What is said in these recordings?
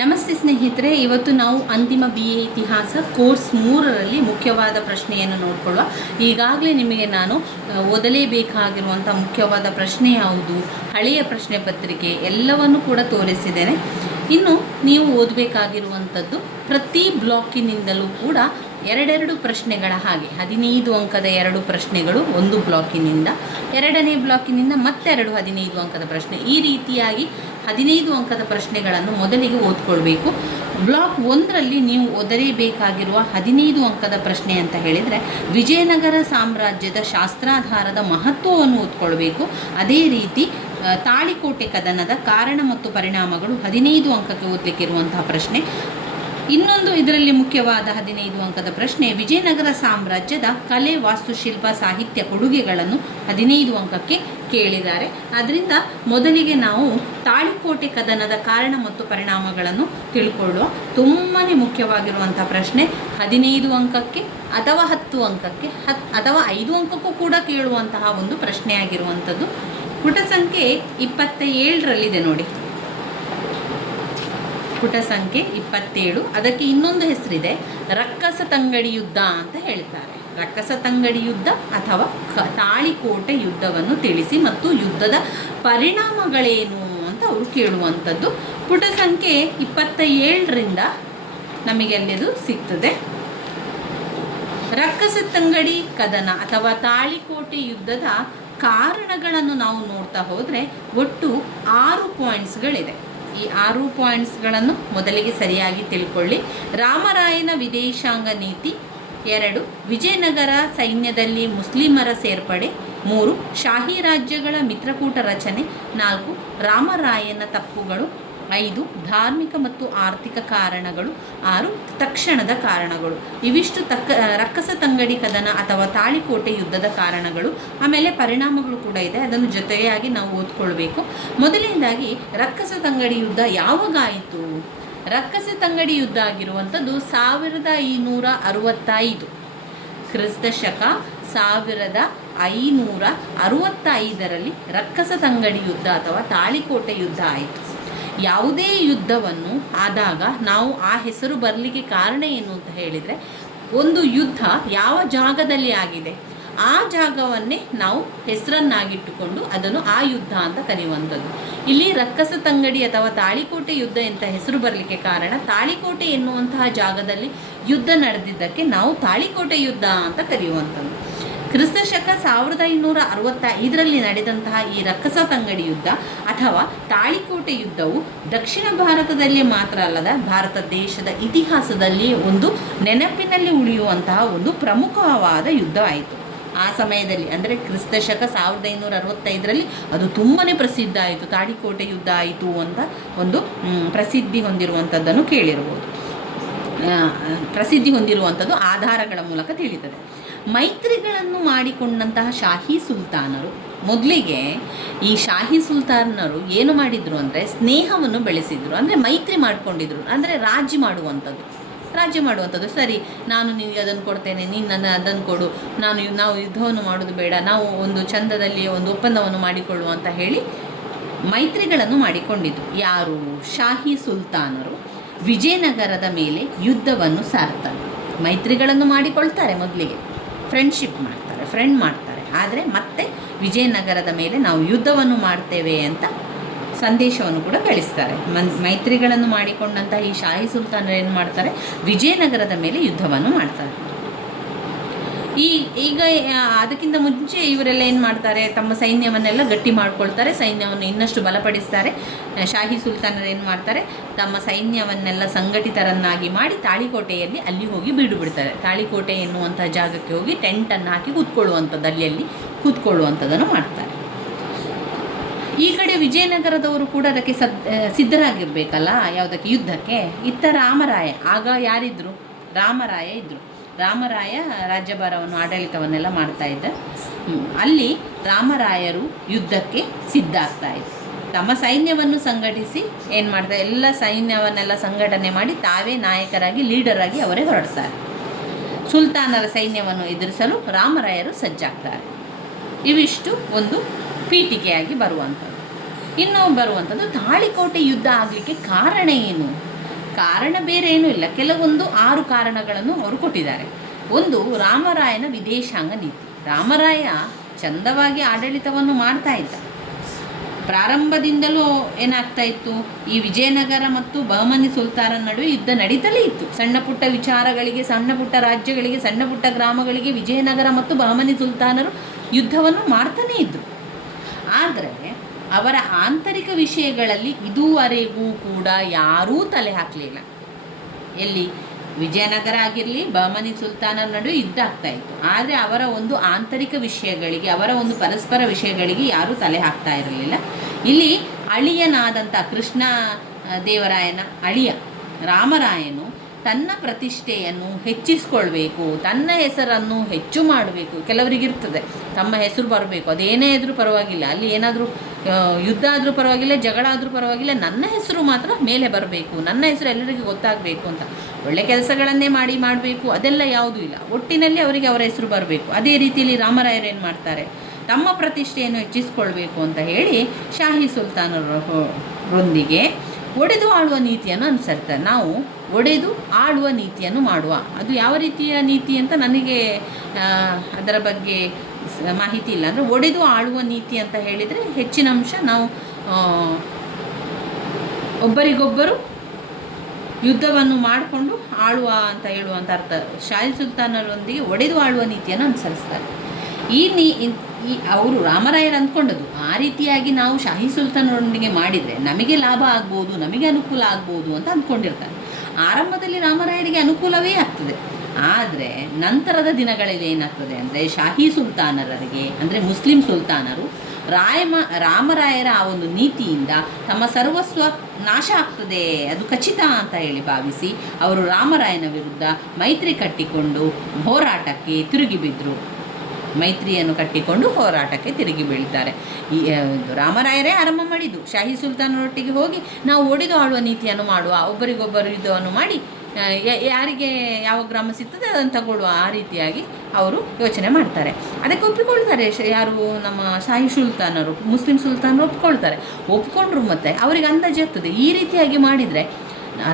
ನಮಸ್ತೆ ಸ್ನೇಹಿತರೆ, ಇವತ್ತು ನಾವು ಅಂತಿಮ BA ಇತಿಹಾಸ ಕೋರ್ಸ್ 3ರಲ್ಲಿ ಮುಖ್ಯವಾದ ಪ್ರಶ್ನೆಯನ್ನು ನೋಡಿಕೊಳ್ಳುವ. ಈಗಾಗಲೇ ನಿಮಗೆ ನಾನು ಓದಲೇಬೇಕಾಗಿರುವಂಥ ಮುಖ್ಯವಾದ ಪ್ರಶ್ನೆ ಯಾವುದು, ಹಳೆಯ ಪ್ರಶ್ನೆ ಪತ್ರಿಕೆ ಎಲ್ಲವನ್ನು ಕೂಡ ತೋರಿಸಿದ್ದೇನೆ. ಇನ್ನು ನೀವು ಓದಬೇಕಾಗಿರುವಂಥದ್ದು ಪ್ರತಿ ಬ್ಲಾಕಿನಿಂದಲೂ ಕೂಡ ಎರಡೆರಡು ಪ್ರಶ್ನೆಗಳ ಹಾಗೆ 15 ಅಂಕದ 2 ಪ್ರಶ್ನೆಗಳು ಒಂದು ಬ್ಲಾಕಿನಿಂದ, ಎರಡನೇ ಬ್ಲಾಕಿನಿಂದ ಮತ್ತೆರಡು 15 ಅಂಕದ ಪ್ರಶ್ನೆ. ಈ ರೀತಿಯಾಗಿ 15 ಅಂಕದ ಪ್ರಶ್ನೆಗಳನ್ನು ಮೊದಲಿಗೆ ಓದ್ಕೊಳ್ಬೇಕು. ಬ್ಲಾಕ್ 1ರಲ್ಲಿ ನೀವು ಓದಲೇಬೇಕಾಗಿರುವ 15 ಅಂಕದ ಪ್ರಶ್ನೆ ಅಂತ ಹೇಳಿದರೆ ವಿಜಯನಗರ ಸಾಮ್ರಾಜ್ಯದ ಶಾಸ್ತ್ರಾಧಾರದ ಮಹತ್ವವನ್ನು ಓದ್ಕೊಳ್ಬೇಕು. ಅದೇ ರೀತಿ ತಾಳಿಕೋಟೆ ಕದನದ ಕಾರಣ ಮತ್ತು ಪರಿಣಾಮಗಳು 15 ಅಂಕಕ್ಕೆ ಓದಲಿಕ್ಕಿರುವಂತಹ ಪ್ರಶ್ನೆ. ಇನ್ನೊಂದು ಇದರಲ್ಲಿ ಮುಖ್ಯವಾದ 15 ಅಂಕದ ಪ್ರಶ್ನೆ, ವಿಜಯನಗರ ಸಾಮ್ರಾಜ್ಯದ ಕಲೆ, ವಾಸ್ತುಶಿಲ್ಪ, ಸಾಹಿತ್ಯ ಕೊಡುಗೆಗಳನ್ನು 15 ಅಂಕಕ್ಕೆ ಕೇಳಿದ್ದಾರೆ. ಅದರಿಂದ ಮೊದಲಿಗೆ ನಾವು ತಾಳಿಕೋಟೆ ಕದನದ ಕಾರಣ ಮತ್ತು ಪರಿಣಾಮಗಳನ್ನು ತಿಳ್ಕೊಳ್ಳುವ. ತುಂಬಾ ಮುಖ್ಯವಾಗಿರುವಂಥ ಪ್ರಶ್ನೆ. 15 ಅಂಕಕ್ಕೆ ಅಥವಾ 10 ಅಂಕಕ್ಕೆ ಅಥವಾ 5 ಅಂಕಕ್ಕೂ ಕೂಡ ಕೇಳುವಂತಹ ಒಂದು ಪ್ರಶ್ನೆಯಾಗಿರುವಂಥದ್ದು. ಪುಟ ಸಂಖ್ಯೆ 27ರಲ್ಲಿದೆ ನೋಡಿ, ಪುಟ ಸಂಖ್ಯೆ 27. ಅದಕ್ಕೆ ಇನ್ನೊಂದು ಹೆಸರಿದೆ, ರಕ್ಕಸ ತಂಗಡಿ ಯುದ್ಧ ಅಂತ ಹೇಳ್ತಾರೆ. ರಕ್ಕಸ ತಂಗಡಿ ಯುದ್ಧ ಅಥವಾ ತಾಳಿಕೋಟೆ ಯುದ್ಧವನ್ನು ತಿಳಿಸಿ ಮತ್ತು ಯುದ್ಧದ ಪರಿಣಾಮಗಳೇನು ಅಂತ ಅವರು ಕೇಳುವಂಥದ್ದು. ಪುಟ ಸಂಖ್ಯೆ 27ರಿಂದ ನಮಗೆ ಅಲ್ಲಿದು ಸಿಗ್ತದೆ. ರಕ್ಕಸ ತಂಗಡಿ ಕದನ ಅಥವಾ ತಾಳಿಕೋಟೆ ಯುದ್ಧದ ಕಾರಣಗಳನ್ನು ನಾವು ನೋಡ್ತಾ ಹೋದರೆ ಒಟ್ಟು 6 ಪಾಯಿಂಟ್ಸ್ಗಳಿದೆ. ಈ 6 ಪಾಯಿಂಟ್ಸ್ಗಳನ್ನು ಮೊದಲಿಗೆ ಸರಿಯಾಗಿ ತಿಳ್ಕೊಳ್ಳಿ. ರಾಮರಾಯನ ವಿದೇಶಾಂಗ ನೀತಿ. 2, ವಿಜಯನಗರ ಸೈನ್ಯದಲ್ಲಿ ಮುಸ್ಲಿಮರ ಸೇರ್ಪಡೆ. 3, ಶಾಹಿ ರಾಜ್ಯಗಳ ಮಿತ್ರಕೂಟ ರಚನೆ. 4, ರಾಮರಾಯನ ತಪ್ಪುಗಳು. 5, ಧಾರ್ಮಿಕ ಮತ್ತು ಆರ್ಥಿಕ ಕಾರಣಗಳು. 6, ತಕ್ಷಣದ ಕಾರಣಗಳು. ಇವಿಷ್ಟು ರಕ್ಕಸ ತಂಗಡಿ ಕದನ ಅಥವಾ ತಾಳಿಕೋಟೆ ಯುದ್ಧದ ಕಾರಣಗಳು. ಆಮೇಲೆ ಪರಿಣಾಮಗಳು ಕೂಡ ಇದೆ, ಅದನ್ನು ಜೊತೆಯಾಗಿ ನಾವು ಓದ್ಕೊಳ್ಬೇಕು. ಮೊದಲನೇದಾಗಿ ರಕ್ಕಸ ತಂಗಡಿ ಯುದ್ಧ ಯಾವಾಗ ಆಯಿತು? ರಕ್ಕಸ ತಂಗಡಿ ಯುದ್ಧ ಆಗಿರುವಂಥದ್ದು 1565 ಕ್ರಿಸ್ತ ಶಕ 1565ರಲ್ಲಿ ರಕ್ಕಸ ತಂಗಡಿ ಯುದ್ಧ ಅಥವಾ ತಾಳಿಕೋಟೆ ಯುದ್ಧ ಆಯಿತು. ಯಾವುದೇ ಯುದ್ಧವನ್ನು ಆದಾಗ ನಾವು ಆ ಹೆಸರು ಬರಲಿಕ್ಕೆ ಕಾರಣ ಏನು ಅಂತ ಹೇಳಿದರೆ, ಒಂದು ಯುದ್ಧ ಯಾವ ಜಾಗದಲ್ಲಿ ಆಗಿದೆ ಆ ಜಾಗವನ್ನೇ ನಾವು ಹೆಸರನ್ನಾಗಿಟ್ಟುಕೊಂಡು ಅದನ್ನು ಆ ಯುದ್ಧ ಅಂತ ಕರೆಯುವಂಥದ್ದು. ಇಲ್ಲಿ ರಕ್ಕಸ ತಂಗಡಿ ಅಥವಾ ತಾಳಿಕೋಟೆ ಯುದ್ಧ ಅಂತ ಹೆಸರು ಬರಲಿಕ್ಕೆ ಕಾರಣ, ತಾಳಿಕೋಟೆ ಎನ್ನುವಂತಹ ಜಾಗದಲ್ಲಿ ಯುದ್ಧ ನಡೆದಿದ್ದಕ್ಕೆ ನಾವು ತಾಳಿಕೋಟೆ ಯುದ್ಧ ಅಂತ ಕರೆಯುವಂಥದ್ದು. ಕ್ರಿಸ್ತ ಶಕ 1565ರಲ್ಲಿ ನಡೆದಂತಹ ಈ ರಕ್ಕಸ ತಂಗಡಿ ಯುದ್ಧ ಅಥವಾ ತಾಳಿಕೋಟೆ ಯುದ್ಧವು ದಕ್ಷಿಣ ಭಾರತದಲ್ಲಿ ಮಾತ್ರ ಅಲ್ಲದ ಭಾರತ ದೇಶದ ಇತಿಹಾಸದಲ್ಲಿ ಒಂದು ನೆನಪಿನಲ್ಲಿ ಉಳಿಯುವಂತಹ ಒಂದು ಪ್ರಮುಖವಾದ ಯುದ್ಧ ಆಯಿತು. ಆ ಸಮಯದಲ್ಲಿ ಅಂದರೆ ಕ್ರಿಸ್ತ ಶಕ 1565ರಲ್ಲಿ ಅದು ತುಂಬಾ ಪ್ರಸಿದ್ಧ ಆಯಿತು. ತಾಳಿಕೋಟೆ ಯುದ್ಧ ಆಯಿತು ಅಂತ ಒಂದು ಪ್ರಸಿದ್ಧಿ ಹೊಂದಿರುವಂಥದ್ದನ್ನು ಕೇಳಿರ್ಬೋದು. ಪ್ರಸಿದ್ಧಿ ಹೊಂದಿರುವಂಥದ್ದು ಆಧಾರಗಳ ಮೂಲಕ ತಿಳಿತದೆ. ಮೈತ್ರಿಗಳನ್ನು ಮಾಡಿಕೊಂಡಂತಹ ಶಾಹಿ ಸುಲ್ತಾನರು, ಮೊದಲಿಗೆ ಈ ಶಾಹಿ ಸುಲ್ತಾನರು ಏನು ಮಾಡಿದರು ಅಂದರೆ ಸ್ನೇಹವನ್ನು ಬೆಳೆಸಿದರು. ಅಂದರೆ ಮೈತ್ರಿ ಮಾಡಿಕೊಂಡಿದ್ರು, ಅಂದರೆ ರಾಜ್ಯ ಮಾಡುವಂಥದ್ದು. ಸರಿ, ನಾನು ನಿನಗೆ ಅದನ್ನು ಕೊಡ್ತೇನೆ, ನೀನು ನನ್ನ ಅದನ್ನು ಕೊಡು, ನಾವು ಯುದ್ಧವನ್ನು ಮಾಡೋದು ಬೇಡ, ನಾವು ಒಂದು ಚಂದದಲ್ಲಿ ಒಂದು ಒಪ್ಪಂದವನ್ನು ಮಾಡಿಕೊಳ್ಳುವ ಅಂತ ಹೇಳಿ ಮೈತ್ರಿಗಳನ್ನು ಮಾಡಿಕೊಂಡಿದ್ದು. ಯಾರು? ಶಾಹಿ ಸುಲ್ತಾನರು ವಿಜಯನಗರದ ಮೇಲೆ ಯುದ್ಧವನ್ನು ಸಾರ್ತಾರೆ. ಮೈತ್ರಿಗಳನ್ನು ಮಾಡಿಕೊಳ್ತಾರೆ, ಮೊದಲಿಗೆ ಫ್ರೆಂಡ್ ಮಾಡ್ತಾರೆ. ಆದರೆ ಮತ್ತೆ ವಿಜಯನಗರದ ಮೇಲೆ ನಾವು ಯುದ್ಧವನ್ನು ಮಾಡ್ತೇವೆ ಅಂತ ಸಂದೇಶವನ್ನು ಕೂಡ ಕಳಿಸ್ತಾರೆ. ಮೈತ್ರಿಗಳನ್ನು ಮಾಡಿಕೊಂಡಂಥ ಈ ಶಾಹಿ ಸುಲ್ತಾನರು ಏನು ಮಾಡ್ತಾರೆ? ವಿಜಯನಗರದ ಮೇಲೆ ಯುದ್ಧವನ್ನು ಮಾಡ್ತಾರೆ. ಈಗ ಅದಕ್ಕಿಂತ ಮುಂಚೆ ಇವರೆಲ್ಲ ಏನು ಮಾಡ್ತಾರೆ? ತಮ್ಮ ಸೈನ್ಯವನ್ನೆಲ್ಲ ಗಟ್ಟಿ ಮಾಡ್ಕೊಳ್ತಾರೆ, ಸೈನ್ಯವನ್ನು ಇನ್ನಷ್ಟು ಬಲಪಡಿಸ್ತಾರೆ. ಶಾಹಿ ಸುಲ್ತಾನರು ಏನು ಮಾಡ್ತಾರೆ? ತಮ್ಮ ಸೈನ್ಯವನ್ನೆಲ್ಲ ಸಂಘಟಿತರನ್ನಾಗಿ ಮಾಡಿ ತಾಳಿಕೋಟೆಯಲ್ಲಿ ಅಲ್ಲಿ ಹೋಗಿ ಬಿಡ್ತಾರೆ. ತಾಳಿಕೋಟೆ ಎನ್ನುವಂಥ ಜಾಗಕ್ಕೆ ಹೋಗಿ ಟೆಂಟನ್ನು ಹಾಕಿ ಕೂತ್ಕೊಳ್ಳುವಂಥದ್ದು, ಅಲ್ಲಿ ಕೂತ್ಕೊಳ್ಳುವಂಥದ್ದನ್ನು ಮಾಡ್ತಾರೆ. ಈ ಕಡೆ ವಿಜಯನಗರದವರು ಕೂಡ ಅದಕ್ಕೆ ಸಿದ್ಧರಾಗಿರಬೇಕಲ್ಲ, ಯಾವುದಕ್ಕೆ? ಯುದ್ಧಕ್ಕೆ. ಇತ್ತ ರಾಮರಾಯ, ಆಗ ಯಾರಿದ್ರು? ರಾಮರಾಯ ಇದ್ದರು. ರಾಮರಾಯ ರಾಜ್ಯಭಾರವನ್ನು, ಆಡಳಿತವನ್ನೆಲ್ಲ ಮಾಡ್ತಾ ಇದ್ದ. ಅಲ್ಲಿ ರಾಮರಾಯರು ಯುದ್ಧಕ್ಕೆ ಸಿದ್ಧ ಆಗ್ತಾ ಇದ್ರು. ತಮ್ಮ ಸೈನ್ಯವನ್ನು ಸಂಘಟಿಸಿ ಏನು ಮಾಡ್ತಾರೆ? ಎಲ್ಲ ಸೈನ್ಯವನ್ನೆಲ್ಲ ಸಂಘಟನೆ ಮಾಡಿ ತಾವೇ ನಾಯಕರಾಗಿ, ಲೀಡರಾಗಿ ಅವರೇ ಹೊರಡ್ತಾರೆ. ಸುಲ್ತಾನರ ಸೈನ್ಯವನ್ನು ಎದುರಿಸಲು ರಾಮರಾಯರು ಸಜ್ಜಾಗ್ತಾರೆ. ಇವಿಷ್ಟು ಒಂದು ಪೀಠಿಕೆಯಾಗಿ ಬರುವಂಥದ್ದು. ಇನ್ನು ಬರುವಂಥದ್ದು ತಾಳಿಕೋಟೆ ಯುದ್ಧ ಆಗಲಿಕ್ಕೆ ಕಾರಣ ಏನು? ಕಾರಣ ಬೇರೆ ಏನೂ ಇಲ್ಲ, ಕೆಲವೊಂದು 6 ಕಾರಣಗಳನ್ನು ಅವರು ಕೊಟ್ಟಿದ್ದಾರೆ. ಒಂದು, ರಾಮರಾಯನ ವಿದೇಶಾಂಗ ನೀತಿ. ರಾಮರಾಯ ಚಂದವಾಗಿ ಆಡಳಿತವನ್ನು ಮಾಡ್ತಾ ಇದ್ದ. ಪ್ರಾರಂಭದಿಂದಲೂ ಏನಾಗ್ತಾ ಇತ್ತು, ಈ ವಿಜಯನಗರ ಮತ್ತು ಬಹಮನಿ ಸುಲ್ತಾನರ ನಡುವೆ ಯುದ್ಧ ನಡೀತಲೇ ಇತ್ತು. ಸಣ್ಣ ಪುಟ್ಟ ವಿಚಾರಗಳಿಗೆ, ಸಣ್ಣ ಪುಟ್ಟ ರಾಜ್ಯಗಳಿಗೆ, ಸಣ್ಣ ಪುಟ್ಟ ಗ್ರಾಮಗಳಿಗೆ ವಿಜಯನಗರ ಮತ್ತು ಬಹಮನಿ ಸುಲ್ತಾನರು ಯುದ್ಧವನ್ನು ಮಾಡ್ತಾನೇ ಇದ್ದರು. ಆದರೆ ಅವರ ಆಂತರಿಕ ವಿಷಯಗಳಲ್ಲಿ ಇದುವರೆಗೂ ಕೂಡ ಯಾರೂ ತಲೆ ಹಾಕಲಿಲ್ಲ. ಎಲ್ಲಿ ವಿಜಯನಗರ ಆಗಿರಲಿ, ಬಹಮನಿ ಸುಲ್ತಾನರ ನಡುವೆ ಯುದ್ಧ ಆಗ್ತಾ ಇತ್ತು, ಆದರೆ ಅವರ ಒಂದು ಆಂತರಿಕ ವಿಷಯಗಳಿಗೆ, ಅವರ ಒಂದು ಪರಸ್ಪರ ವಿಷಯಗಳಿಗೆ ಯಾರೂ ತಲೆ ಹಾಕ್ತಾ ಇರಲಿಲ್ಲ. ಇಲ್ಲಿ ಅಳಿಯನಾದಂಥ ಕೃಷ್ಣ ದೇವರಾಯನ ಅಳಿಯ ರಾಮರಾಯನು ತನ್ನ ಪ್ರತಿಷ್ಠೆಯನ್ನು ಹೆಚ್ಚಿಸ್ಕೊಳ್ಬೇಕು, ತನ್ನ ಹೆಸರನ್ನು ಹೆಚ್ಚು ಮಾಡಬೇಕು. ಕೆಲವರಿಗಿರ್ತದೆ ತಮ್ಮ ಹೆಸರು ಬರಬೇಕು, ಅದೇನೇ ಆದರೂ ಪರವಾಗಿಲ್ಲ, ಅಲ್ಲಿ ಏನಾದರೂ ಯುದ್ಧ ಆದರೂ ಪರವಾಗಿಲ್ಲ, ಜಗಳ ಆದರೂ ಪರವಾಗಿಲ್ಲ, ನನ್ನ ಹೆಸರು ಮಾತ್ರ ಮೇಲೆ ಬರಬೇಕು, ನನ್ನ ಹೆಸರು ಎಲ್ಲರಿಗೂ ಗೊತ್ತಾಗಬೇಕು ಅಂತ. ಒಳ್ಳೆ ಕೆಲಸಗಳನ್ನೇ ಮಾಡಬೇಕು, ಅದೆಲ್ಲ ಯಾವುದೂ ಇಲ್ಲ. ಒಟ್ಟಿನಲ್ಲಿ ಅವರಿಗೆ ಅವರ ಹೆಸರು ಬರಬೇಕು. ಅದೇ ರೀತಿಯಲ್ಲಿ ರಾಮರಾಯರು ಏನು ಮಾಡ್ತಾರೆ, ತಮ್ಮ ಪ್ರತಿಷ್ಠೆಯನ್ನು ಹೆಚ್ಚಿಸ್ಕೊಳ್ಬೇಕು ಅಂತ ಹೇಳಿ ಶಾಹಿ ಸುಲ್ತಾನರೊಂದಿಗೆ ಒಡೆದು ಆಳುವ ನೀತಿಯನ್ನು ಅನುಸರಿಸ್ತಾರೆ. ನಾವು ಒಡೆದು ಆಳುವ ನೀತಿಯನ್ನು ಮಾಡುವ, ಅದು ಯಾವ ರೀತಿಯ ನೀತಿ ಅಂತ ನನಗೆ ಅದರ ಬಗ್ಗೆ ಮಾಹಿತಿ ಇಲ್ಲ. ಅಂದರೆ ಒಡೆದು ಆಳುವ ನೀತಿ ಅಂತ ಹೇಳಿದರೆ ಹೆಚ್ಚಿನ ಅಂಶ ನಾವು ಒಬ್ಬರಿಗೊಬ್ಬರು ಯುದ್ಧವನ್ನು ಮಾಡಿಕೊಂಡು ಆಳುವ ಅಂತ ಹೇಳುವಂಥ ಅರ್ಥ. ಶಾಹಿ ಸುಲ್ತಾನರೊಂದಿಗೆ ಒಡೆದು ಆಳುವ ನೀತಿಯನ್ನು ಅನುಸರಿಸ್ತಾರೆ. ಈ ಅವರು ರಾಮರಾಯರು ಅಂದ್ಕೊಂಡದ್ದು ಆ ರೀತಿಯಾಗಿ ನಾವು ಶಾಹಿ ಸುಲ್ತಾನರೊಂದಿಗೆ ಮಾಡಿದರೆ ನಮಗೆ ಲಾಭ ಆಗ್ಬೋದು, ನಮಗೆ ಅನುಕೂಲ ಆಗ್ಬೋದು ಅಂತ ಅಂದ್ಕೊಂಡಿರ್ತಾರೆ. ಆರಂಭದಲ್ಲಿ ರಾಮರಾಯರಿಗೆ ಅನುಕೂಲವೇ ಆಗ್ತದೆ. ಆದರೆ ನಂತರದ ದಿನಗಳಲ್ಲಿ ಏನಾಗ್ತದೆ ಅಂದರೆ ಶಾಹಿ ಸುಲ್ತಾನರಿಗೆ, ಅಂದರೆ ಮುಸ್ಲಿಂ ಸುಲ್ತಾನರು ರಾಮರಾಯರ ಆ ಒಂದು ನೀತಿಯಿಂದ ತಮ್ಮ ಸರ್ವಸ್ವ ನಾಶ ಆಗ್ತದೆ, ಅದು ಖಚಿತ ಅಂತ ಹೇಳಿ ಭಾವಿಸಿ ಅವರು ರಾಮರಾಯನ ವಿರುದ್ಧ ಮೈತ್ರಿ ಕಟ್ಟಿಕೊಂಡು ಹೋರಾಟಕ್ಕೆ ತಿರುಗಿ ಬಿದ್ದರು. ಮೈತ್ರಿಯನ್ನು ಕಟ್ಟಿಕೊಂಡು ಹೋರಾಟಕ್ಕೆ ತಿರುಗಿ ಬೀಳ್ತಾರೆ. ಈ ರಾಮರಾಯರೇ ಆರಂಭ ಮಾಡಿದ್ದು. ಶಾಹಿ ಸುಲ್ತಾನರೊಟ್ಟಿಗೆ ಹೋಗಿ ನಾವು ಒಡೆದು ಆಳುವ ನೀತಿಯನ್ನು ಮಾಡುವ, ಒಬ್ಬರಿಗೊಬ್ಬರು ಯುದ್ಧವನ್ನು ಮಾಡಿ ಯಾರಿಗೆ ಯಾವ ಗ್ರಾಮ ಸಿಗ್ತದೆ ಅದನ್ನು ತಗೊಳ್ಳುವ, ಆ ರೀತಿಯಾಗಿ ಅವರು ಯೋಚನೆ ಮಾಡ್ತಾರೆ. ಅದಕ್ಕೆ ಒಪ್ಪಿಕೊಳ್ತಾರೆ ಯಾರು, ನಮ್ಮ ಶಾಹಿ ಸುಲ್ತಾನರು, ಮುಸ್ಲಿಂ ಸುಲ್ತಾನರು ಒಪ್ಪಿಕೊಂಡ್ರು. ಮತ್ತು ಅವರಿಗೆ ಅಂದಾಜು ಆಗ್ತದೆ ಈ ರೀತಿಯಾಗಿ ಮಾಡಿದರೆ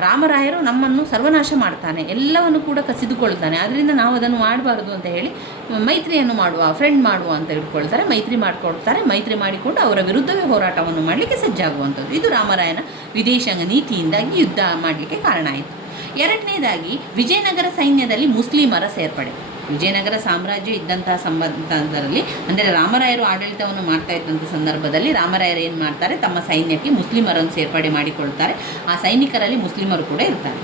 ರಾಮರಾಯರು ನಮ್ಮನ್ನು ಸರ್ವನಾಶ ಮಾಡ್ತಾನೆ, ಎಲ್ಲವನ್ನು ಕೂಡ ಕಸಿದುಕೊಳ್ತಾನೆ, ಆದ್ದರಿಂದ ನಾವು ಅದನ್ನು ಮಾಡಬಾರ್ದು ಅಂತ ಹೇಳಿ ಮೈತ್ರಿಯನ್ನು ಮಾಡುವ, ಫ್ರೆಂಡ್ ಮಾಡುವ ಅಂತ ಇಟ್ಕೊಳ್ತಾರೆ. ಮೈತ್ರಿ ಮಾಡಿಕೊಳ್ತಾರೆ. ಮೈತ್ರಿ ಮಾಡಿಕೊಂಡು ಅವರ ವಿರುದ್ಧವೇ ಹೋರಾಟವನ್ನು ಮಾಡಲಿಕ್ಕೆ ಸಜ್ಜಾಗುವಂಥದ್ದು. ಇದು ರಾಮರಾಯನ ವಿದೇಶಾಂಗ ನೀತಿಯಿಂದಾಗಿ ಯುದ್ಧ ಮಾಡಲಿಕ್ಕೆ ಕಾರಣ ಆಯಿತು. ಎರಡನೇದಾಗಿ ವಿಜಯನಗರ ಸೈನ್ಯದಲ್ಲಿ ಮುಸ್ಲಿಮರ ಸೇರ್ಪಡೆ. ವಿಜಯನಗರ ಸಾಮ್ರಾಜ್ಯ ಇದ್ದಂತಹ ಸಂದರ್ಭದಲ್ಲಿ, ಅಂದರೆ ರಾಮರಾಯರು ಆಡಳಿತವನ್ನು ಮಾಡ್ತಾ ಇದ್ದಂಥ ಸಂದರ್ಭದಲ್ಲಿ ರಾಮರಾಯರು ಏನು ಮಾಡ್ತಾರೆ, ತಮ್ಮ ಸೈನ್ಯಕ್ಕೆ ಮುಸ್ಲಿಮರನ್ನು ಸೇರ್ಪಡೆ ಮಾಡಿಕೊಳ್ತಾರೆ. ಆ ಸೈನಿಕರಲ್ಲಿ ಮುಸ್ಲಿಮರು ಕೂಡ ಇರ್ತಾರೆ.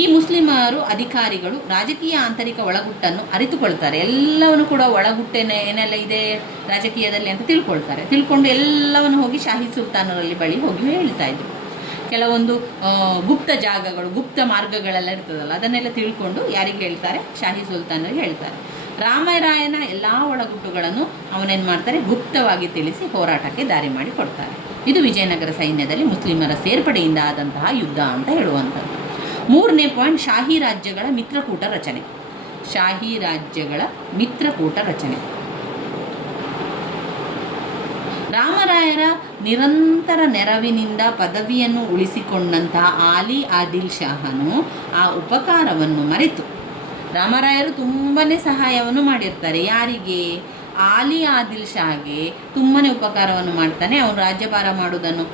ಈ ಮುಸ್ಲಿಮರು ಅಧಿಕಾರಿಗಳು ರಾಜಕೀಯ ಆಂತರಿಕ ಒಳಗುಟ್ಟನ್ನು ಅರಿತುಕೊಳ್ತಾರೆ. ಎಲ್ಲವನ್ನು ಕೂಡ ಒಳಗುಟ್ಟೇನೆ ಏನೆಲ್ಲ ಇದೆ ರಾಜಕೀಯದಲ್ಲಿ ಅಂತ ತಿಳ್ಕೊಂಡು ಎಲ್ಲವನ್ನು ಹೋಗಿ ಶಾಹಿ ಸುಲ್ತಾನರಲ್ಲಿ ಬಳಿ ಹೋಗಿ ಹೇಳ್ತಾ ಇದ್ರು. ಕೆಲವೊಂದು ಗುಪ್ತ ಜಾಗಗಳು, ಗುಪ್ತ ಮಾರ್ಗಗಳೆಲ್ಲ ಇರ್ತದಲ್ಲ, ಅದನ್ನೆಲ್ಲ ತಿಳ್ಕೊಂಡು ಯಾರಿಗೆ ಹೇಳ್ತಾರೆ, ಶಾಹಿ ಸುಲ್ತಾನರಿಗೆ ಹೇಳ್ತಾರೆ. ರಾಮರಾಯನ ಎಲ್ಲ ಒಳಗುಟ್ಟುಗಳನ್ನು ಅವನೇನು ಮಾಡ್ತಾರೆ, ಗುಪ್ತವಾಗಿ ತಿಳಿಸಿ ಹೋರಾಟಕ್ಕೆ ದಾರಿ ಮಾಡಿ ಕೊಡ್ತಾರೆ. ಇದು ವಿಜಯನಗರ ಸೈನ್ಯದಲ್ಲಿ ಮುಸ್ಲಿಮರ ಸೇರ್ಪಡೆಯಿಂದ ಆದಂತಹ ಯುದ್ಧ ಅಂತ ಹೇಳುವಂಥದ್ದು. ಮೂರನೇ ಪಾಯಿಂಟ್, ಶಾಹಿ ರಾಜ್ಯಗಳ ಮಿತ್ರಕೂಟ ರಚನೆ. ಶಾಹಿ ರಾಜ್ಯಗಳ ಮಿತ್ರಕೂಟ ರಚನೆ. ರಾಮರಾಯರ ನಿರಂತರ ನೆರವಿನಿಂದ ಪದವಿಯನ್ನು ಉಳಿಸಿಕೊಂಡಂತಹ ಆಲಿ ಆದಿಲ್ ಶಾಹನು ಆ ಉಪಕಾರವನ್ನು ಮರೆತು, ರಾಮರಾಯರು ತುಂಬಾ ಸಹಾಯವನ್ನು ಮಾಡಿರ್ತಾರೆ. ಯಾರಿಗೆ? ಆಲಿ ಆದಿಲ್ ಶಾಹಗೆ ತುಂಬಾ ಉಪಕಾರವನ್ನು ಮಾಡ್ತಾನೆ. ಅವನು ರಾಜ್ಯಭಾರ ಮಾಡುವುದನ್ನು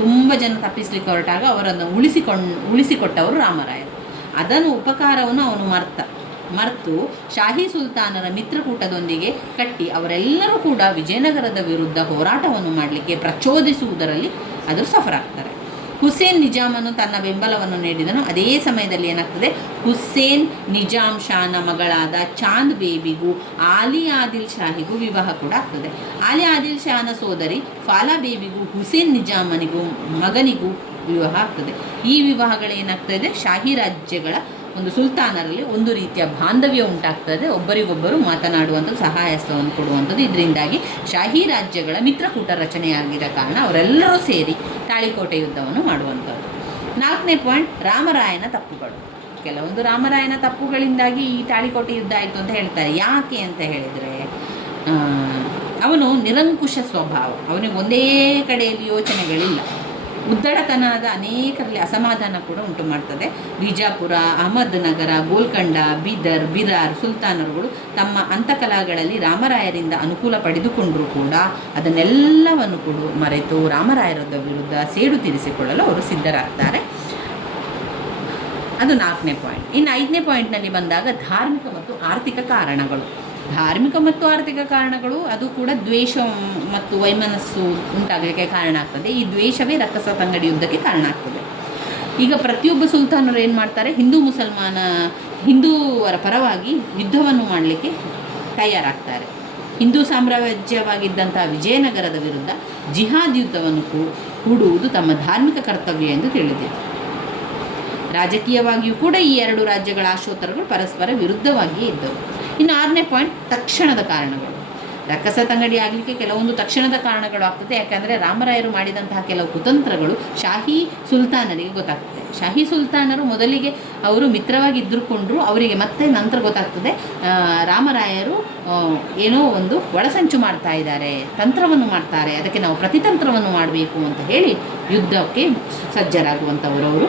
ತುಂಬ ಜನ ತಪ್ಪಿಸ್ಲಿಕ್ಕೆ ಹೊರಟಾಗ ಅವರನ್ನು ಉಳಿಸಿಕೊಟ್ಟವರು ರಾಮರಾಯರು. ಅದನ್ನು ಉಪಕಾರವನ್ನು ಅವನು ಮರೆತು ಶಾಹಿ ಸುಲ್ತಾನರ ಮಿತ್ರಕೂಟದೊಂದಿಗೆ ಕಟ್ಟಿ ಅವರೆಲ್ಲರೂ ಕೂಡ ವಿಜಯನಗರದ ವಿರುದ್ಧ ಹೋರಾಟವನ್ನು ಮಾಡಲಿಕ್ಕೆ ಪ್ರಚೋದಿಸುವುದರಲ್ಲಿ ಅದು ಸಫರ್ ಆಗ್ತಾರೆ. ಹುಸೇನ್ ನಿಜಾಮನು ತನ್ನ ಬೆಂಬಲವನ್ನು ನೀಡಿದನು. ಅದೇ ಸಮಯದಲ್ಲಿ ಏನಾಗ್ತದೆ, ಹುಸೇನ್ ನಿಜಾಮ್ ಶಾನ ಮಗಳಾದ ಚಾಂದ್ ಬೇಬಿಗೂ ಆಲಿ ಆದಿಲ್ ಶಾಹಿಗೂ ವಿವಾಹ ಕೂಡ ಆಗ್ತದೆ. ಆಲಿ ಆದಿಲ್ ಶಾನ ಸೋದರಿ ಫಾಲಾ ಬೇಬಿಗೂ ಹುಸೇನ್ ನಿಜಾಮನಿಗೂ ಮಗನಿಗೂ ವಿವಾಹ ಆಗ್ತದೆ. ಈ ವಿವಾಹಗಳೇನಾಗ್ತದೆ, ಶಾಹಿ ರಾಜ್ಯಗಳ ಒಂದು ಸುಲ್ತಾನರಲ್ಲಿ ಒಂದು ರೀತಿಯ ಬಾಂಧವ್ಯ ಉಂಟಾಗ್ತದೆ, ಒಬ್ಬರಿಗೊಬ್ಬರು ಮಾತನಾಡುವಂಥದ್ದು, ಸಹಾಯಸ್ಥವನ್ನು ಕೊಡುವಂಥದ್ದು. ಇದರಿಂದಾಗಿ ಶಾಹಿ ರಾಜ್ಯಗಳ ಮಿತ್ರಕೂಟ ರಚನೆಯಾಗಿರೋ ಕಾರಣ ಅವರೆಲ್ಲರೂ ಸೇರಿ ತಾಳಿಕೋಟೆ ಯುದ್ಧವನ್ನು ಮಾಡುವಂಥದ್ದು. ನಾಲ್ಕನೇ ಪಾಯಿಂಟ್, ರಾಮರಾಯನ ತಪ್ಪುಗಳು. ಕೆಲವೊಂದು ರಾಮರಾಯನ ತಪ್ಪುಗಳಿಂದಾಗಿ ಈ ತಾಳಿಕೋಟೆ ಯುದ್ಧ ಆಯಿತು ಅಂತ ಹೇಳ್ತಾರೆ. ಯಾಕೆ ಅಂತ ಹೇಳಿದರೆ, ಅವನು ನಿರಂಕುಶ ಸ್ವಭಾವ, ಅವನಿಗೆ ಒಂದೇ ಕಡೆಯಲ್ಲಿ ಯೋಚನೆಗಳಿಲ್ಲ. ಉದ್ದಡತನದ ಅನೇಕರಲ್ಲಿ ಅಸಮಾಧಾನ ಕೂಡ ಉಂಟು ಮಾಡ್ತದೆ. ಬಿಜಾಪುರ, ಅಹಮದ್ ನಗರ, ಗೋಲ್ಕಂಡ, ಬೀದರ್, ಬಿರಾರ್ ಸುಲ್ತಾನರುಗಳು ತಮ್ಮ ಅಂತಕಲಾಗಳಲ್ಲಿ ರಾಮರಾಯರಿಂದ ಅನುಕೂಲ ಪಡೆದುಕೊಂಡರೂ ಕೂಡ ಅದನ್ನೆಲ್ಲವನ್ನು ಕೂಡ ಮರೆತು ರಾಮರಾಯರ ವಿರುದ್ಧ ಸೇಡು ತೀರಿಸಿಕೊಳ್ಳಲು ಅವರು ಸಿದ್ಧರಾಗ್ತಾರೆ. ಅದು 4ನೇ ಪಾಯಿಂಟ್. ಇನ್ನು 5ನೇ ಪಾಯಿಂಟ್ನಲ್ಲಿ ಬಂದಾಗ ಧಾರ್ಮಿಕ ಮತ್ತು ಆರ್ಥಿಕ ಕಾರಣಗಳು. ಧಾರ್ಮಿಕ ಮತ್ತು ಆರ್ಥಿಕ ಕಾರಣಗಳು ಅದು ಕೂಡ ದ್ವೇಷ ಮತ್ತು ವೈಮನಸ್ಸು ಉಂಟಾಗಲಿಕ್ಕೆ ಕಾರಣ ಆಗ್ತದೆ. ಈ ದ್ವೇಷವೇ ರಕ್ಕಸ ತಂಗಡಿ ಯುದ್ಧಕ್ಕೆ ಕಾರಣ ಆಗ್ತದೆ. ಈಗ ಪ್ರತಿಯೊಬ್ಬ ಸುಲ್ತಾನರು ಏನು ಮಾಡ್ತಾರೆ, ಹಿಂದೂವರ ಪರವಾಗಿ ಯುದ್ಧವನ್ನು ಮಾಡಲಿಕ್ಕೆ ತಯಾರಾಗ್ತಾರೆ. ಹಿಂದೂ ಸಾಮ್ರಾಜ್ಯವಾಗಿದ್ದಂಥ ವಿಜಯನಗರದ ವಿರುದ್ಧ ಜಿಹಾದ್ ಯುದ್ಧವನ್ನು ಹೂಡುವುದು ತಮ್ಮ ಧಾರ್ಮಿಕ ಕರ್ತವ್ಯ ಎಂದು ತಿಳಿದಿದೆ. ರಾಜಕೀಯವಾಗಿಯೂ ಕೂಡ ಈ 2 ರಾಜ್ಯಗಳ ಆಶೋತ್ತರಗಳು ಪರಸ್ಪರ ವಿರುದ್ಧವಾಗಿಯೇ ಇದ್ದವು. ಇನ್ನು 6ನೇ ಪಾಯಿಂಟ್ ತಕ್ಷಣದ ಕಾರಣಗಳು. ರಕ್ಕಸ ತಂಗಡಿ ಆಗಲಿಕ್ಕೆ ಕೆಲವೊಂದು ತಕ್ಷಣದ ಕಾರಣಗಳು ಆಗ್ತದೆ. ಯಾಕಂದರೆ ರಾಮರಾಯರು ಮಾಡಿದಂತಹ ಕೆಲವು ಕುತಂತ್ರಗಳು ಶಾಹಿ ಸುಲ್ತಾನರಿಗೆ ಗೊತ್ತಾಗ್ತದೆ. ಶಾಹಿ ಸುಲ್ತಾನರು ಮೊದಲಿಗೆ ಅವರು ಮಿತ್ರವಾಗಿ ಇದ್ದುಕೊಂಡ್ರು, ಅವರಿಗೆ ಮತ್ತೆ ನಂತರ ಗೊತ್ತಾಗ್ತದೆ ರಾಮರಾಯರು ಏನೋ ಒಂದು ಒಳಸಂಚು ಮಾಡ್ತಾ ಇದ್ದಾರೆ, ತಂತ್ರವನ್ನು ಮಾಡ್ತಾರೆ, ಅದಕ್ಕೆ ನಾವು ಪ್ರತಿತಂತ್ರವನ್ನು ಮಾಡಬೇಕು ಅಂತ ಹೇಳಿ ಯುದ್ಧಕ್ಕೆ ಸಜ್ಜರಾಗುವಂಥವರವರು.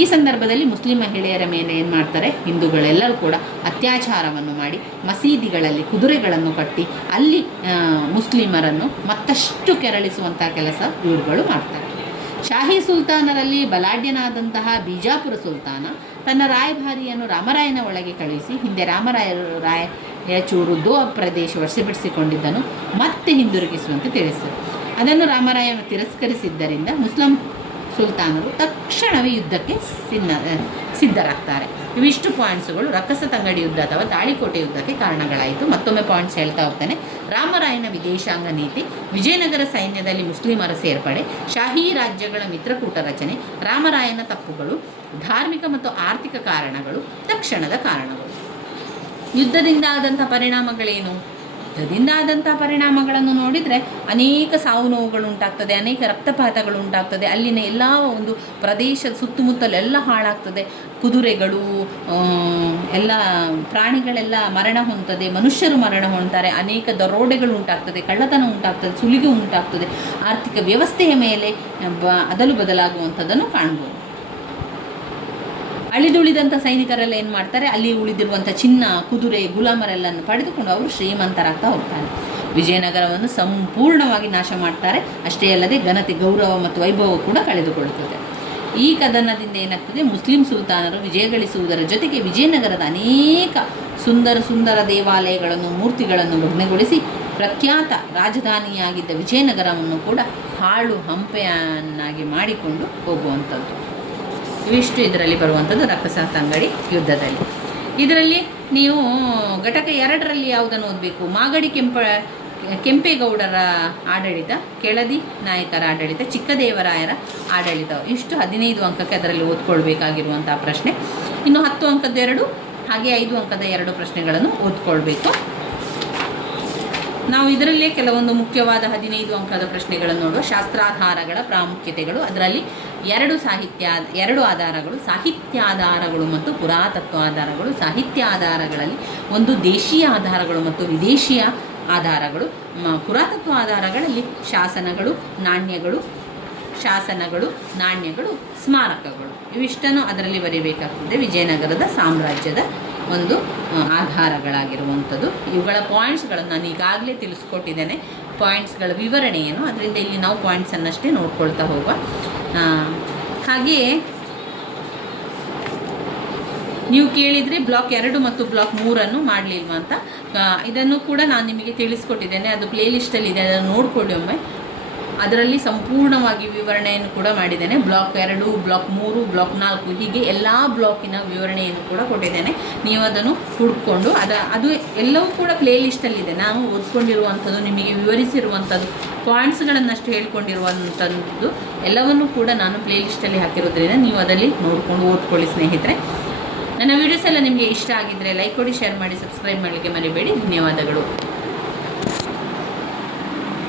ಈ ಸಂದರ್ಭದಲ್ಲಿ ಮುಸ್ಲಿಂ ಮಹಿಳೆಯರ ಮೇಲೆ ಏನು ಮಾಡ್ತಾರೆ, ಹಿಂದೂಗಳೆಲ್ಲರೂ ಕೂಡ ಅತ್ಯಾಚಾರವನ್ನು ಮಾಡಿ ಮಸೀದಿಗಳಲ್ಲಿ ಕುದುರೆಗಳನ್ನು ಕಟ್ಟಿ ಅಲ್ಲಿ ಮುಸ್ಲಿಮರನ್ನು ಮತ್ತಷ್ಟು ಕೆರಳಿಸುವಂಥ ಕೆಲಸ ಇವರುಗಳು ಮಾಡ್ತಾರೆ. ಶಾಹಿ ಸುಲ್ತಾನರಲ್ಲಿ ಬಲಾಢ್ಯನಾದಂತಹ ಬಿಜಾಪುರ ಸುಲ್ತಾನ ತನ್ನ ರಾಯಭಾರಿಯನ್ನು ರಾಮರಾಯನ ಒಳಗೆ ಕಳುಹಿಸಿ ಹಿಂದೆ ರಾಯಚೂರು ಪ್ರದೇಶ ವಶಪಡಿಸಿಕೊಂಡಿದ್ದನು ಮತ್ತೆ ಹಿಂದಿರುಗಿಸುವಂತೆ ತಿಳಿಸಿದರು. ಅದನ್ನು ರಾಮರಾಯನು ತಿರಸ್ಕರಿಸಿದ್ದರಿಂದ ಮುಸ್ಲಿಂ ಸುಲ್ತಾನರು ತಕ್ಷಣವೇ ಯುದ್ಧಕ್ಕೆ ಸಿದ್ಧರಾಗ್ತಾರೆ. ಇವಿಷ್ಟು ಪಾಯಿಂಟ್ಸ್ಗಳು ರಕ್ಕಸ ತಂಗಡಿ ಯುದ್ಧ ಅಥವಾ ತಾಳಿಕೋಟೆ ಯುದ್ಧಕ್ಕೆ ಕಾರಣಗಳಾಯಿತು. ಮತ್ತೊಮ್ಮೆ ಪಾಯಿಂಟ್ಸ್ ಹೇಳ್ತಾ ಹೋಗ್ತಾನೆ. ರಾಮರಾಯನ ವಿದೇಶಾಂಗ ನೀತಿ, ವಿಜಯನಗರ ಸೈನ್ಯದಲ್ಲಿ ಮುಸ್ಲಿಮರ ಸೇರ್ಪಡೆ, ಶಾಹಿ ರಾಜ್ಯಗಳ ಮಿತ್ರಕೂಟ ರಚನೆ, ರಾಮರಾಯನ ತಪ್ಪುಗಳು, ಧಾರ್ಮಿಕ ಮತ್ತು ಆರ್ಥಿಕ ಕಾರಣಗಳು, ತಕ್ಷಣದ ಕಾರಣಗಳು. ಯುದ್ಧದಿಂದ ಆದಂಥ ಪರಿಣಾಮಗಳೇನು? ಯುದ್ಧದಿಂದ ಆದಂಥ ಪರಿಣಾಮಗಳನ್ನು ನೋಡಿದರೆ ಅನೇಕ ಸಾವು ನೋವುಗಳು ಉಂಟಾಗ್ತದೆ, ಅನೇಕ ರಕ್ತಪಾತಗಳು ಉಂಟಾಗ್ತದೆ. ಅಲ್ಲಿನ ಎಲ್ಲ ಒಂದು ಪ್ರದೇಶದ ಸುತ್ತಮುತ್ತಲೆಲ್ಲ ಹಾಳಾಗ್ತದೆ. ಕುದುರೆಗಳು ಎಲ್ಲ ಪ್ರಾಣಿಗಳೆಲ್ಲ ಮರಣ ಹೊಂದ್ತದೆ, ಮನುಷ್ಯರು ಮರಣ ಹೊಂದ್ತಾರೆ, ಅನೇಕ ದರೋಡೆಗಳು ಉಂಟಾಗ್ತದೆ, ಕಳ್ಳತನ ಉಂಟಾಗ್ತದೆ, ಸುಲಿಗೆ ಉಂಟಾಗ್ತದೆ. ಆರ್ಥಿಕ ವ್ಯವಸ್ಥೆಯ ಮೇಲೆ ಅದಲು ಬದಲಾಗುವಂಥದ್ದನ್ನು ಕಾಣ್ಬೋದು. ಅಳಿದುಳಿದಂಥ ಸೈನಿಕರೆಲ್ಲ ಏನು ಮಾಡ್ತಾರೆ, ಅಲ್ಲಿ ಉಳಿದಿರುವಂಥ ಚಿನ್ನ, ಕುದುರೆ, ಗುಲಾಮರೆಲ್ಲನ್ನು ಪಡೆದುಕೊಂಡು ಅವರು ಶ್ರೀಮಂತರಾಗ್ತಾ ಹೋಗ್ತಾರೆ. ವಿಜಯನಗರವನ್ನು ಸಂಪೂರ್ಣವಾಗಿ ನಾಶ ಮಾಡ್ತಾರೆ. ಅಷ್ಟೇ ಅಲ್ಲದೆ ಘನತೆ, ಗೌರವ ಮತ್ತು ವೈಭವ ಕೂಡ ಕಳೆದುಕೊಳ್ಳುತ್ತದೆ. ಈ ಕದನದಿಂದ ಏನಾಗ್ತದೆ, ಮುಸ್ಲಿಂ ಸುಲ್ತಾನರು ವಿಜಯ ಗಳಿಸುವುದರ ಜೊತೆಗೆ ವಿಜಯನಗರದ ಅನೇಕ ಸುಂದರ ದೇವಾಲಯಗಳನ್ನು, ಮೂರ್ತಿಗಳನ್ನು ಭಗ್ನಗೊಳಿಸಿ ಪ್ರಖ್ಯಾತ ರಾಜಧಾನಿಯಾಗಿದ್ದ ವಿಜಯನಗರವನ್ನು ಕೂಡ ಹಾಳು ಹಂಪೆಯನ್ನಾಗಿ ಮಾಡಿಕೊಂಡು ಹೋಗುವಂಥದ್ದು. ಇವಿಷ್ಟು ಇದರಲ್ಲಿ ಬರುವಂಥದ್ದು ರಕ್ಕಸ ತಂಗಡಿ ಯುದ್ಧದಲ್ಲಿ. ಇದರಲ್ಲಿ ನೀವು ಘಟಕ 2ರಲ್ಲಿ ಯಾವುದನ್ನು ಓದಬೇಕು? ಮಾಗಡಿ ಕೆಂಪೇಗೌಡರ ಆಡಳಿತ, ಕೆಳದಿ ನಾಯಕರ ಆಡಳಿತ, ಚಿಕ್ಕದೇವರಾಯರ ಆಡಳಿತ. ಇಷ್ಟು 15 ಅಂಕಕ್ಕೆ ಅದರಲ್ಲಿ ಓದ್ಕೊಳ್ಬೇಕಾಗಿರುವಂಥ ಪ್ರಶ್ನೆ. ಇನ್ನು 10 ಅಂಕದ 2 ಹಾಗೆ 5 ಅಂಕದ 2 ಪ್ರಶ್ನೆಗಳನ್ನು ಓದ್ಕೊಳ್ಬೇಕು. ನಾವು ಇದರಲ್ಲೇ ಕೆಲವೊಂದು ಮುಖ್ಯವಾದ 15 ಅಂಕದ ಪ್ರಶ್ನೆಗಳನ್ನು ನೋಡುವ. ಶಾಸ್ತ್ರಾಧಾರಗಳ ಪ್ರಾಮುಖ್ಯತೆಗಳು. ಅದರಲ್ಲಿ 2 ಆಧಾರಗಳು, ಸಾಹಿತ್ಯಾಧಾರಗಳು ಮತ್ತು ಪುರಾತತ್ವ ಆಧಾರಗಳು. ಸಾಹಿತ್ಯ ಆಧಾರಗಳಲ್ಲಿ ಒಂದು ದೇಶೀಯ ಆಧಾರಗಳು ಮತ್ತು ವಿದೇಶಿಯ ಆಧಾರಗಳು. ಪುರಾತತ್ವ ಆಧಾರಗಳಲ್ಲಿ ಶಾಸನಗಳು, ನಾಣ್ಯಗಳು, ಸ್ಮಾರಕಗಳು. ಇವಿಷ್ಟನ್ನು ಅದರಲ್ಲಿ ಬರೀಬೇಕಾಗ್ತದೆ. ವಿಜಯನಗರದ ಸಾಮ್ರಾಜ್ಯದ ಒಂದು ಆಧಾರಗಳಾಗಿರುವಂಥದ್ದು. ಇವುಗಳ ಪಾಯಿಂಟ್ಸ್ಗಳನ್ನು ನಾನು ಈಗಾಗಲೇ ತಿಳಿಸ್ಕೊಟ್ಟಿದ್ದೇನೆ. ಪಾಯಿಂಟ್ಸ್ಗಳ ವಿವರಣೆಯನ್ನು, ಅದರಿಂದ ಇಲ್ಲಿ ನಾವು ಪಾಯಿಂಟ್ಸನ್ನಷ್ಟೇ ನೋಡ್ಕೊಳ್ತಾ ಹೋಗುವ. ಹಾಗೆಯೇ ನೀವು ಕೇಳಿದರೆ ಬ್ಲಾಕ್ 2 ಮತ್ತು ಬ್ಲಾಕ್ 3 ಮಾಡಲಿಲ್ವ ಅಂತ. ಇದನ್ನು ಕೂಡ ನಾನು ನಿಮಗೆ ತಿಳಿಸ್ಕೊಟ್ಟಿದ್ದೇನೆ. ಅದು ಪ್ಲೇಲಿಸ್ಟಲ್ಲಿದೆ, ಅದನ್ನು ನೋಡಿಕೊಳ್ಳಿ ಒಮ್ಮೆ. ಅದರಲ್ಲಿ ಸಂಪೂರ್ಣವಾಗಿ ವಿವರಣೆಯನ್ನು ಕೂಡ ಮಾಡಿದ್ದೇನೆ. ಬ್ಲಾಕ್ 2, ಬ್ಲಾಕ್ 3, ಬ್ಲಾಕ್ 4 ಹೀಗೆ ಎಲ್ಲ ಬ್ಲಾಕಿನ ವಿವರಣೆಯನ್ನು ಕೂಡ ಕೊಟ್ಟಿದ್ದೇನೆ. ನೀವು ಅದನ್ನು ಹುಡ್ಕೊಂಡು ಅದು ಎಲ್ಲವೂ ಕೂಡ ಪ್ಲೇಲಿಸ್ಟಲ್ಲಿದೆ. ನಾನು ಓದ್ಕೊಂಡಿರುವಂಥದ್ದು, ನಿಮಗೆ ವಿವರಿಸಿರುವಂಥದ್ದು, ಪಾಯಿಂಟ್ಸ್ಗಳನ್ನಷ್ಟು ಹೇಳ್ಕೊಂಡಿರುವಂಥದ್ದು ಎಲ್ಲವನ್ನೂ ಕೂಡ ನಾನು ಪ್ಲೇಲಿಸ್ಟಲ್ಲಿ ಹಾಕಿರೋದ್ರಿಂದ ನೀವು ಅದರಲ್ಲಿ ನೋಡಿಕೊಂಡು ಓದ್ಕೊಳ್ಳಿ ಸ್ನೇಹಿತರೆ. ನನ್ನ ವೀಡಿಯೋಸ್ ಎಲ್ಲ ನಿಮಗೆ ಇಷ್ಟ ಆಗಿದ್ದರೆ ಲೈಕ್ ಕೊಡಿ, ಶೇರ್ ಮಾಡಿ, ಸಬ್ಸ್ಕ್ರೈಬ್ ಮಾಡಲಿಕ್ಕೆ ಮರಿಬೇಡಿ. ಧನ್ಯವಾದಗಳು.